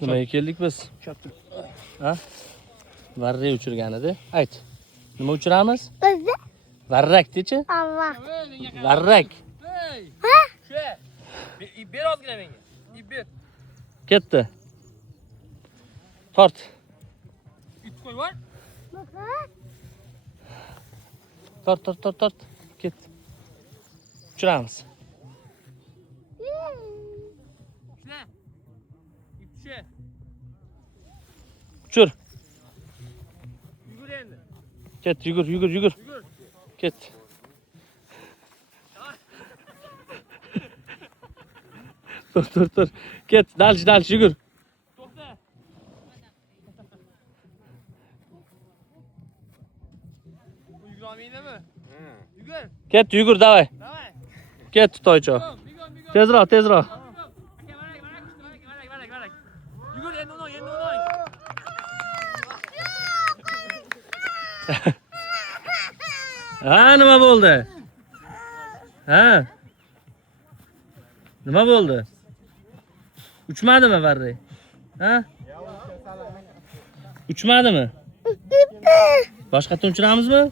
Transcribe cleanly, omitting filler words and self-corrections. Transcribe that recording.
Nimaga keldik biz? Ha? Varrak uchirgan edi. Ayt. Nima uchiramiz? Bizni Varrak-chi? Allah. Varrak. Ha? Ber ozgina menga. Ber. Ketdi. Tort. It qo'y var. Tort. Ket. Uchiramiz. Shuna. Ipchi. Uchir. Yugur endi. Ket, yugur. Yugur. Ket. Tur. Ket, dalch yugur. To'xta. Yugur olmaydimi? Yugur. Ket, yugur, davay. Davay. Ket, toycho. Bigon. Tezroq. Aka, varak. Yugur endi uni. Ha, nima bo'ldi? Ha? Nima bo'ldi? Uchmadimi varrak? Ha? Uchmadimi? Boshqa uchramizmi?